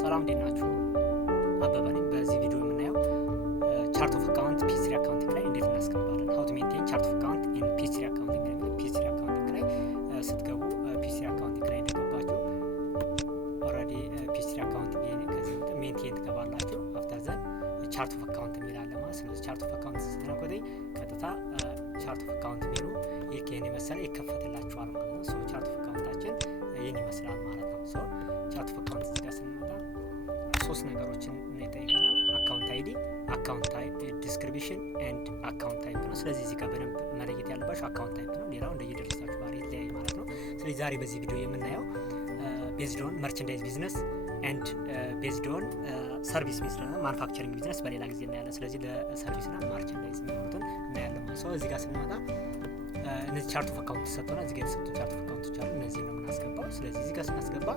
ሰላም እንዴት ናችሁ? አበበ ነኝ። በዚህ ቪዲዮ የምናየው ቻርት ኦፍ አካውንት ፒ3 አካውንቲንግ ላይ እንዴት እናስገባለን። ሃው ቱ ሜንቴን ቻርት ኦፍ አካውንት ኢን ፒ3 አካውንቲንግ ላይ ፒ3 አካውንቲንግ ላይ ስትገቡ ፒ3 አካውንቲንግ ላይ እንደገባችሁ ኦልሬዲ ፒ3 አካውንቲንግ ከዚህ ወጥ ሜንቴን ትገባላችሁ። አፍተር ዘን ቻርት ኦፍ አካውንት የሚል አለ ማለት ስለዚህ ቻርት ኦፍ አካውንት ስትነኩት ቀጥታ ቻርት ኦፍ አካውንት የሚሉ ይሄን የመሰለ ይከፈትላችኋል ማለት ነው። ሶ ቻርት ኦፍ አካውንታችን ይሄን ይመስላል ማለት ነው። ሶ ቻርት ኦፍ አካውንት እዚህ ጋር ስንመጣ ሶስት ነገሮችን እንጠይቀናል። አካውንት አይዲ፣ አካውንት ታይፕ፣ ዲስክሪፕሽን ኤንድ አካውንት ታይፕ ነው። ስለዚህ እዚህ ጋር በደንብ መለየት ያለባችሁ አካውንት ታይፕ ነው። ሌላው እንደየደረሳችሁ ባህሪ የተለያየ ማለት ነው። ስለዚህ ዛሬ በዚህ ቪዲዮ የምናየው ቤዝድ ኦን መርቸንዳይዝ ቢዝነስ ኤንድ ቤዝድ ኦን ሰርቪስ ቢዝነስ፣ ማኑፋክቸሪንግ ቢዝነስ በሌላ ጊዜ እናያለን። ስለዚህ ለሰርቪስ እና ማርቸንዳይዝ የሚሆኑትን እናያለን ማለት ነው። እዚህ ጋር ስንመጣ እነዚህ ቻርት ኦፍ አካውንት ተሰጥቶናል። እዚህ ጋር የተሰጡ ቻርት ኦፍ አካውንቶች አሉ። እነዚህ ነው የምናስገባው። ስለዚህ እዚህ ጋር ስናስገባ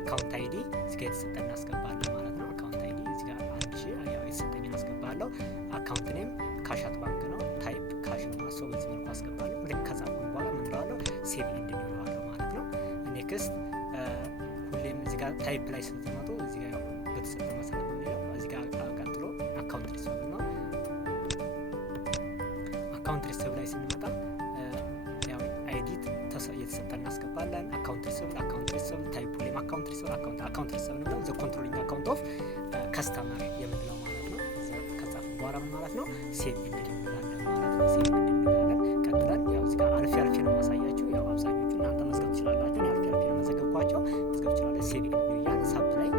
አካውንት አይዲ እዚህ ጋር የተሰጠ እናስገባለን ማለት ነው። አካውንት አይዲ እዚህ ጋር 1000 ያው የተሰጠኝ አስገባለሁ። አካውንት ኔም ካሻት ባንክ ነው። ታይፕ ካሽ ነው። ማሰው በዚህ መልኩ አስገባለሁ። ልክ ከዛ በኋላ ምን እለዋለሁ ሴቭ ኢንድ እለዋለሁ ማለት ነው። ኔክስት ሁሌም እዚህ ጋር ታይፕ ላይ ስትመጡ እዚህ ጋር ያው በተሰጠ መሰረት ነው የሚለው። እዚህ ጋር ቀጥሎ አካውንት ሪሲቭ ነው። አካውንት ሪሲቭ ላይ ስንመጣ ያው አይዲ የተሰጠ እናስገባለን። አካውንት ሪሲቭ ታይፕ ሁሌም አካውንት ሪሲቭ ነው። ዘ ኮንትሮሊንግ አካውንት ኦፍ ከስተመር የምንለው ማለት ነው። ከጻፍ በኋላ ምን ማለት ነው ሴቭ ኢንድ እንላለን ማለት ነው። ሴቭ ኢንድ እንላለን። ቀጥለን ያው እዚህ ጋር አልፌ ነው ማሳያችሁ። ያው አብዛኞቹ እናንተ መዝገብ ትችላላችሁ። አልፌ ነው መዘገብኳቸው መዝገብ ትችላላችሁ። ሴቭ ኢንድ ይላል። ሳብ ላይ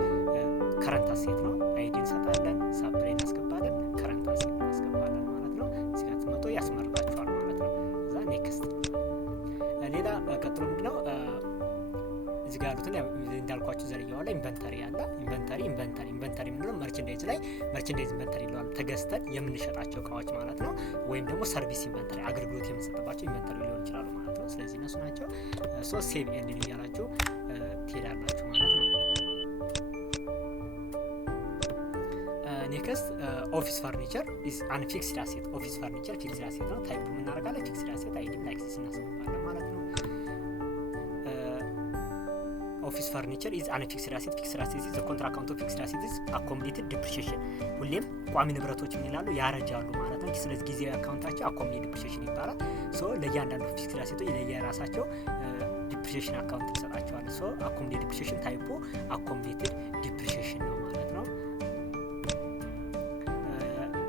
ከረንት አሴት ነው። አይዲ እንሰጣለን። ሳብ ላይ እናስገባለን። ከረንት አሴት እናስገባለን ማለት ነው። እዚህ ጋር ትመጡ ያስመርጣችኋል ማለት ነው። እዛ ኔክስት ሌላ ቀጥሎ ምንድነው እዚህ ጋር ያሉትን እንዳልኳችሁ ዘርያው ላይ ኢንቨንተሪ አለ። ኢንቨንተሪ ምንድነው መርቸንዳይዝ ላይ መርቸንዳይዝ ኢንቨንተሪ ይለዋል። ተገዝተን የምንሸጣቸው እቃዎች ማለት ነው። ወይም ደግሞ ሰርቪስ ኢንቨንተሪ አገልግሎት የምንሰጥባቸው ኢንቨንተሪ ሊሆን ይችላሉ ማለት ነው። ስለዚህ እነሱ ናቸው። ሶ ሴቭ ኤንድ እያላችሁ ትሄዳላችሁ ማለት ነው። ኔክስት ኦፊስ ፈርኒቸር ኢዝ አን ፊክስድ አሴት። ኦፊስ ፈርኒቸር ፊክስድ አሴት ነው። ታይፕ እናደርጋለን ፊክስድ አሴት፣ አይዲ ላይክ ዚስ እናስገባለን ማለት ነው። ኦፊስ ፈርኒቸር ኢዝ አን ፊክስድ አሴት። ፊክስድ አሴት ኢዝ ኮንትራ አካውንት ኦፍ ፊክስድ አሴት ኢዝ አኮሞዴትድ ዲፕሪሺዬሽን። ሁሌም ቋሚ ንብረቶች ምን ይላሉ ያረጃሉ ማለት ነው። ስለዚህ ጊዜያዊ አካውንታቸው አኮሞዴትድ ዲፕሪሺዬሽን ይባላል። ሶ ለእያንዳንዱ ፊክስድ አሴቶች ለየራሳቸው ዲፕሪሺዬሽን አካውንት እንሰጣቸዋለን። ሶ አኮሞዴትድ ዲፕሪሺዬሽን ታይፑ አኮሞዴትድ ዲፕሪሺዬሽን ነው ማለት ነው።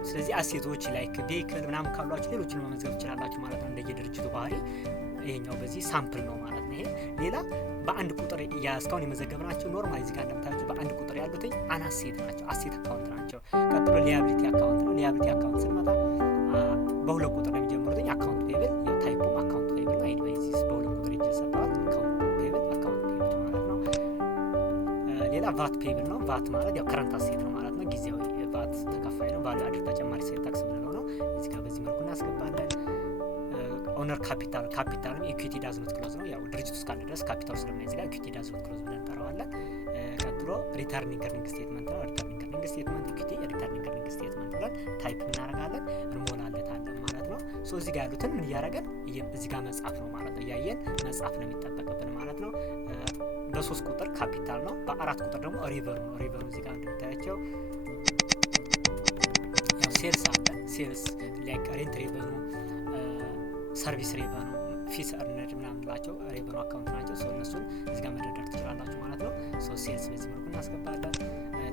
ስለዚህ አሴቶች ላይክ ቬሂክል ምናምን ካሏችሁ ሌሎችን መመዝገብ ትችላላችሁ ማለት ነው እንደየድርጅቱ ባህሪ። ይሄኛው በዚህ ሳምፕል ነው ማለት ነው። ይሄ ሌላ በአንድ ቁጥር እስካሁን የመዘገብናቸው ኖርማል እዚህ ጋር እንደምታዩት በአንድ ቁጥር ያሉትኝ አናሴት ናቸው፣ አሴት አካውንት ናቸው። ቀጥሎ ሊያቢሊቲ አካውንት ነው። ሊያቢሊቲ አካውንት ስንመጣ በሁለት ቁጥር ነው የሚጀምሩትኝ። አካውንት ፔብል ታይፑም አካውንት ፔብል ነው። አይዲ ባይዚስ በሁለት ቁጥር ይጀሰባል። አካውንት ፔብል ማለት ነው። ሌላ ቫት ፔብል ነው። ቫት ማለት ያው ከረንት አሴት ነው ማለት ነው። ጊዜያዊ ቫት ተከፋይ ነው። ቫልዩ አድድ ተጨማሪ ሴት ታክስ ምንለው ነው። እዚህ ጋር በዚህ መልኩ እናስገባለን። ኦነር ካፒታልም ኢኩዊቲ ዳዝ ኖት ክሎዝ ነው። ያው ድርጅቱ እስካለ ድረስ ካፒታል ስለማይዘጋ ኢኩዊቲ ዳዝ ኖት ክሎዝ ብለን እንጠራዋለን። ቀጥሎ ሪተርኒንግ ኤርኒንግ ስቴትመንት ነው። ሪተርኒንግ ኤርኒንግ ስቴትመንት ኢኩዊቲ ሪተርኒንግ ኤርኒንግ ስቴትመንት ብለን ታይፕ እናደርጋለን፣ እንሞላለታለን ማለት ነው። ሶ እዚህ ጋር ያሉትን ምን እያደረገን እዚህ ጋር መጻፍ ነው ማለት ነው። እያየን መጻፍ ነው የሚጠበቅብን ማለት ነው። በ3 ቁጥር ካፒታል ነው። በ4 ቁጥር ደግሞ ሪቨኑ ነው። ሪቨኑ እዚህ ጋር እንደምታያቸው ያው ሴልስ አለ። ሴልስ ላይክ ሬንት ሪቨኑ፣ ሰርቪስ ሬቨኑ፣ ፊስ እርነድ ምናምን ላቸው ሬቨኑ አካውንት ናቸው። ሰው እነሱን እዚህ ጋር መደርደር ትችላላችሁ ማለት ነው። ሶ ሴልስ በዚህ መልኩ እናስገባለን።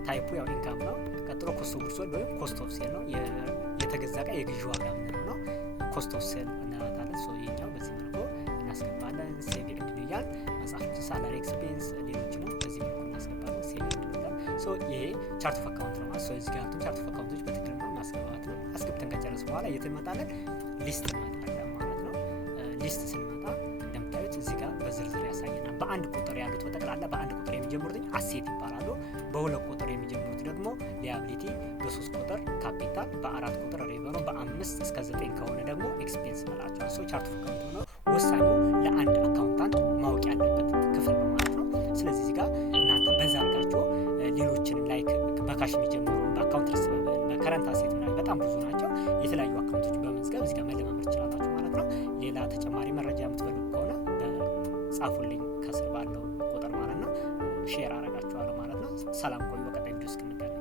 ታይፑ ያው ኢንካም ነው። ቀጥሎ ኮስት ኦፍ ጉድስ ወይም ኮስት ኦፍ ሴል ነው። የተገዛ ዕቃ የግዢ ዋጋ ምንለው ነው። ኮስት ኦፍ ሴል እንላታለን። ሶ ይሄኛው በዚህ መልኩ እናስገባለን። ሴቭ ኤንድ ይላል መጻፍ ሳላሪ ኤክስፔንስ ሌሎችንም በዚህ መልኩ እናስገባለን። ሴቭ ኤንድ ይላል። ሶ ይሄ ቻርት ኦፍ አካውንት ነው። ሶ እዚህ ጋር ያሉትን ቻርት ኦፍ አካውንቶች በትክክል ማስገባት ነው። አስገብተን ከጨረስ በኋላ የተመጣለን ሊስት እንመጣለን ማለት ነው። ሊስት ስንመጣ እንደምታዩት እዚህ ጋር በዝርዝር ያሳየናል። በአንድ ቁጥር ያሉት በጠቅላላ በአንድ ቁጥር የሚጀምሩት አሴት ይባላሉ። በሁለት ቁጥር የሚጀምሩት ደግሞ ሊያቢሊቲ፣ በ3 ቁጥር ካፒታል፣ በ4 ቁጥር ሬቨኑ፣ በ5 እስከ 9 ከሆነ ደግሞ ኤክስፔንስ እንላቸዋለን። ሶ ቻርት ኦፍ አካውንት ነው ወሳኙ ለአንድ አካውንታንት ማወቅ ያለበት ክፍል ነው ማለት ነው። ስለዚህ እዚህ ጋር እናንተ በዛ አድርጋችሁ ሌሎችን ላይክ በካሽ የሚጀምሩ በአካውንት ሪሲቨብል፣ በከረንት አሴት ምናምን በጣም ብዙ ናቸው። የተለያዩ አካውንቶች በመዝገብ እዚህ ጋር መለማመድ ትችላላችሁ ማለት ነው። ሌላ ተጨማሪ መረጃ የምትፈልጉ ከሆነ ጻፉልኝ ከስር ባለው ቁጥር ማለት ነው። ሼር አረጋችኋለሁ ማለት ነው። ሰላም ቆዩ። በቀጣይ ቪዲዮ እስክንገናኝ